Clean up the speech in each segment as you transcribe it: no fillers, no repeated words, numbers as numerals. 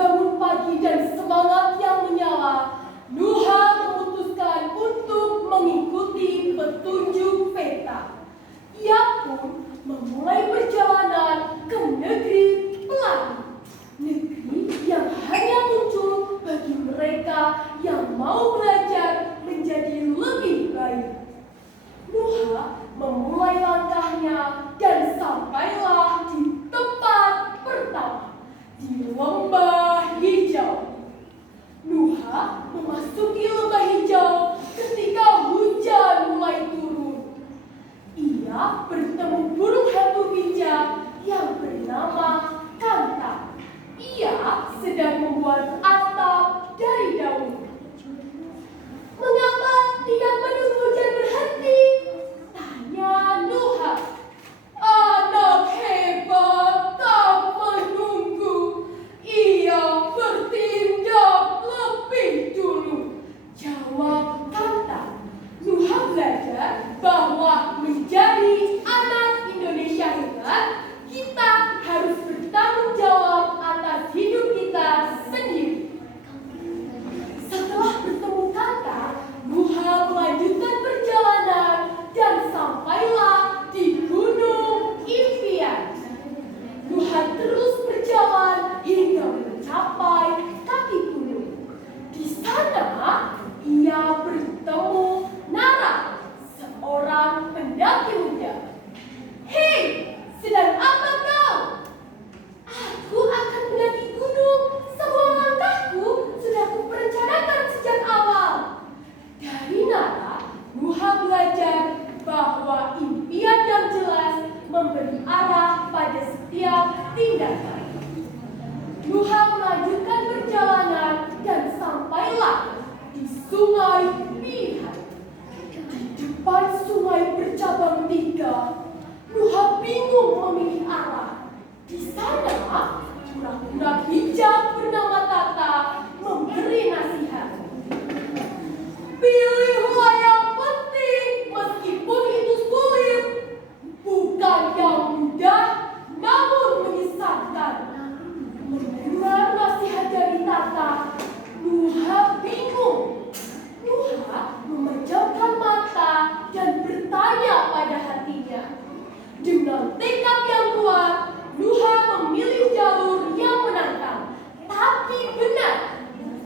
bangun pagi dan semangat yang menyala, Nuha memutuskan untuk mengikuti petunjuk peta. Ia pun memulai perjalanan ke negeri pelangi, negeri yang hanya muncul bagi mereka yang mau belajar menjadi lebih baik. Nuha memulai langkahnya dan sampailah di tempat pertama, di lembah hijau. Nuha memasuki lembah hijau ketika hujan mulai turun. Ia bertemu burung hantu bijak yang bernama Kanta. Ia sedang membuat atap dari daun. "Mengapa tidak menunggu hujan berhenti?" tanya Nuha. "Anak hebat tak menunggu. Ia bertindak lebih dulu," jawab Kanta. Nuha belajar bahwa menjadi anak Indonesia hebat, kita harus bertanggung jawab atas hidup kita sendiri. Setelah bertemu Kanta, Nuha melanjutkan perjalanan dan sampailah di Gunung Impian. Nuha terus berjalan hingga mencapai kaki gunung. Di sana, ia bertemu Nara, seorang pendaki muda. "Hei, sedang apa kau?" "Aku akan mendaki gunung. Semua langkahku sudah kuperencanakan sejak awal." Dari Nara, Nuha belajar bahwa impian yang jelas memberi arah pada setiap tindakan. Nuha melanjutkan perjalanan dan sampailah di Sungai Pilihan. Di depan sungai bercabang 3, Nuha bingung memilih arah. Di sana, kura-kura bijak bernama Tata memberi nasihat. "Pilihlah yang penting meskipun itu sulit. Bukan yang mudah, namun menyesalkan." Mendengar nasihat dari Tata, Nuha bingung. Nuha memejamkan mata dan bertanya pada hatinya. Dengan tekad yang kuat, Nuha memilih jalur yang menantang. Tapi benar,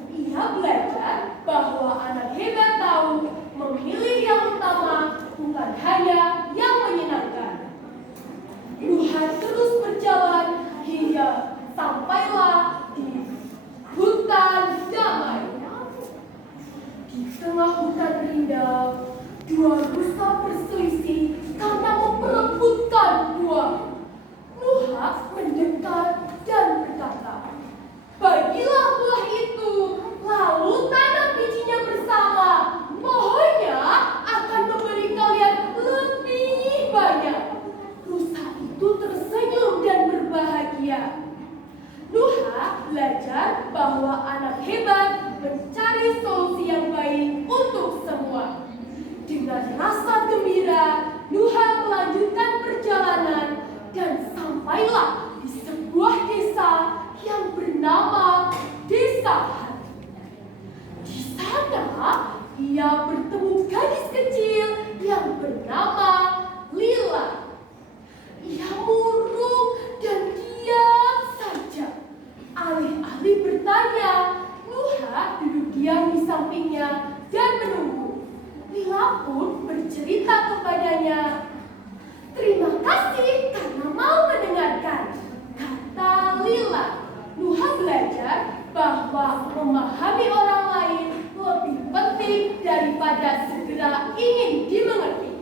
ia belajar bahwa anak hebat tahu memilih yang utama bukan hanya yang menyenangkan. Nuha terus berjalan hingga sampailah di hutan damai. Di tengah hutan rindang, 2 rusa berselisih karena memperebutkan buah. Nuha mendekat dan berkata, "Bagilah buah itu, lalu tanam bijinya bersama. Mohonnya akan memberi kalian lebih banyak." Rusa itu tersenyum dan berbahagia. Nuha belajar bahwa anak hebat mencari solusi yang baik untuk semua. Dengan rasa gembira, Nuha melanjutkan perjalanan dan sampailah di sebuah desa yang bernama Desa Hati. Di sana, ia bertemu gadis kecil yang bernama Lila. Ia murung dan diam saja. Alih-alih bertanya, Nuha duduk diam di sampingnya dan menunggu. Lila pun bercerita kepadanya. "Terima kasih karena mau mendengarkan," kata Lila. Nuha belajar bahwa memahami orang lain lebih penting daripada segera ingin dimengerti.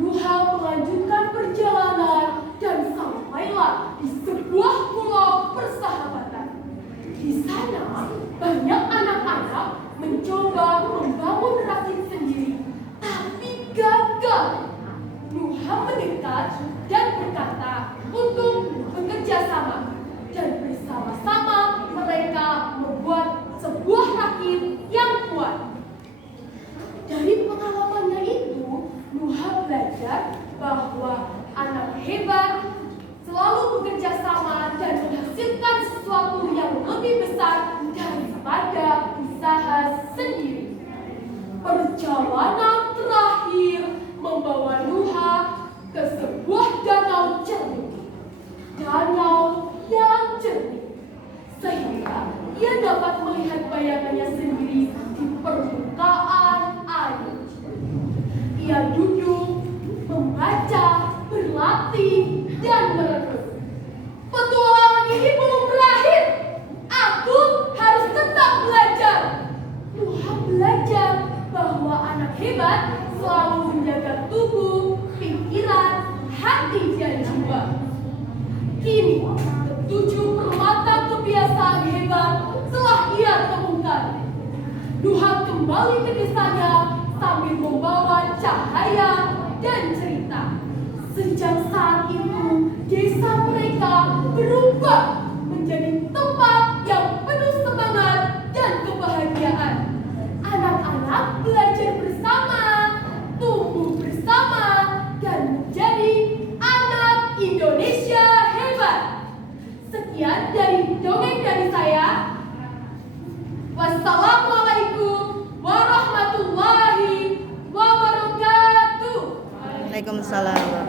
Nuha melanjutkan perjalanan dan sampailah di sebuah pulau persahabatan. Di sana, banyak anak-anak mencoba membangun rakit sendiri, tapi gagal. Nuha mendekat dan berkata untuk bekerja sama, dan bersama-sama mereka membuat sebuah rakit yang kuat. Dari pengalamannya itu, Nuha belajar bahwa anak hebat selalu bekerja sama dan menghasilkan sesuatu yang lebih Perjalanan terakhir membawa Nuha ke sebuah danau jernih. Danau yang jernih, sehingga ia dapat melihat bayangannya sendiri di permukaan air. Ia duduk, membaca, berlatih, dan merenung. Petualangan ini belum berakhir. Aku harus tetap belajar. Nuha belajar bahwa anak hebat selalu menjaga tubuh, pikiran, hati, dan jiwa. Kini, ketujuh permata kebiasaan hebat telah ia temukan. Nuha kembali ke desanya sambil membawa cahaya dan cerita. Sejak saat itu, desa mereka berubah menjadi tempat yang penuh semangat dan kebahagiaan. Anak-anak belajar bersama, tumbuh bersama, dan menjadi anak Indonesia hebat. Sekian dari dongeng dari saya. Wassalamualaikum warahmatullahi wabarakatuh. Waalaikumsalam.